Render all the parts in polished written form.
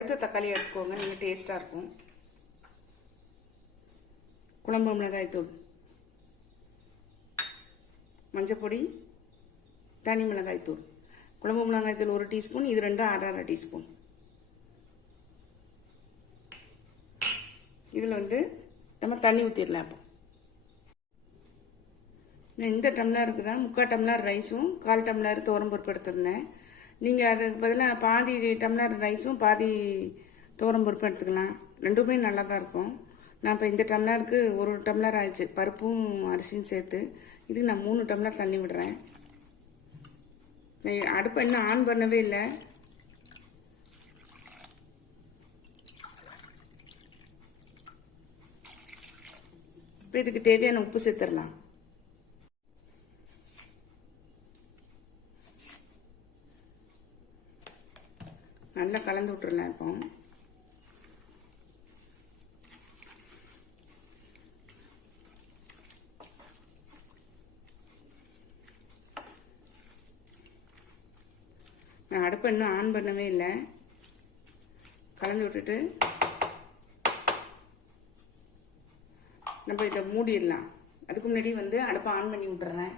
எடுத்த தக்காளி எடுத்துக்கோங்க, நீங்கள் டேஸ்ட்டாக இருக்கும். குழம்பு மிளகாய் தூள், மஞ்சப்பொடி, தனி மிளகாய் தூள். குழம்பு மிளகாய் தூள் 1 டீஸ்பூன், இது 2 1/2 டீஸ்பூன். இதில் நம்ம தண்ணி ஊற்றிடலாம். இப்போ இந்த டம்ளருக்கு தான் 3/4 டம்ளர் ரைஸும் 1/4 டம்ளர் துவரம்பருப்பு எடுத்துருந்தேன். நீங்கள் அதுக்கு பதிலாக பாதி டம்ளர் ரைஸும் பாதி துவரம்பருப்பு எடுத்துக்கலாம். ரெண்டுமே நல்லா தான் இருக்கும். நான் இப்போ இந்த டம்ளருக்கு 1 டம்ளர் ஆயிடுச்சு, பருப்பும் அரிசியும் சேர்த்து. இதுக்கு நான் 3 டம்ளர் தண்ணி விடுறேன். அடுப்பை இன்னும் ஆன் பண்ணவே இல்லை. இப்போ இதுக்கு தேவையான உப்பு சேர்த்துடலாம். நல்லா கலந்து விட்டுறலாம். இப்போ நான் அடுப்பை இன்னும் ஆன் பண்ணவே இல்லை. கலந்து விட்டுட்டு நம்ம இதை மூடிடலாம். அதுக்கு முன்னாடி அடுப்பை ஆன் பண்ணி விட்டுறேன்.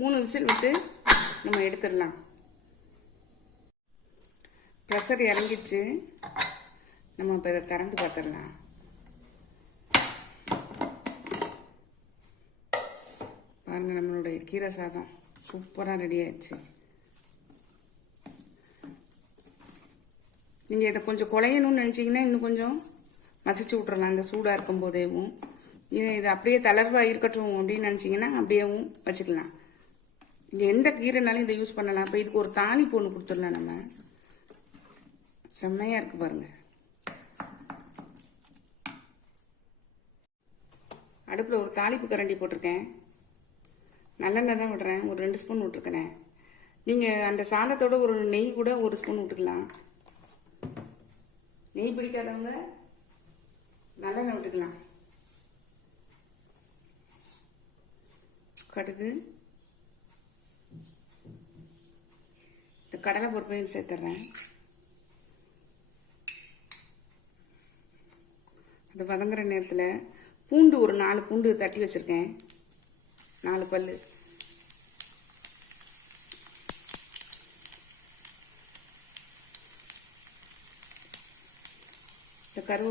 மூணு விசில் விட்டு நம்ம எடுத்துடலாம். ப்ரெஷர் இறங்கிடுச்சு. நம்ம இப்போ இதை திறந்து பார்த்துடலாம். பாருங்கள், நம்மளுடைய கீரை சாதம் சூப்பராக ரெடி ஆயிடுச்சு. நீங்கள் இதை கொஞ்சம் குழையணும்னு நினச்சிங்கன்னா இன்னும் கொஞ்சம் மசிச்சு விட்றலாம் இந்த சூடாக இருக்கும் போதேவும். இது அப்படியே தளர்வாக இருக்கட்டும் அப்படின்னு நினச்சிங்கன்னா அப்படியேவும் வச்சுக்கலாம். இங்கே எந்த கீரைனாலும் இதை யூஸ் பண்ணலாம். இப்போ இதுக்கு ஒரு தாளிப்பு ஒன்று கொடுத்துடலாம். நம்ம செம்மையாக இருக்குது பாருங்கள். அடுப்பில் ஒரு தாளிப்பு கரண்டி போட்டிருக்கேன். நல்லெண்ணெய் தான் விடுறேன், ஒரு 2 ஸ்பூன் விட்டுருக்கிறேன். நீங்கள் அந்த சாதத்தோட ஒரு நெய் கூட 1 ஸ்பூன் விட்டுக்கலாம். நெய் பிடிக்காதவங்க நல்லெண்ணெய் விட்டுக்கலாம். கடுகு, இந்த கடலை பருப்பையும் சேர்த்துட்றேன். அது வதங்குற நேரத்தில் பூண்டு ஒரு 4 பூண்டு தட்டி வச்சுருக்கேன், 4 பல்லு. இந்த கருவேப்பிலை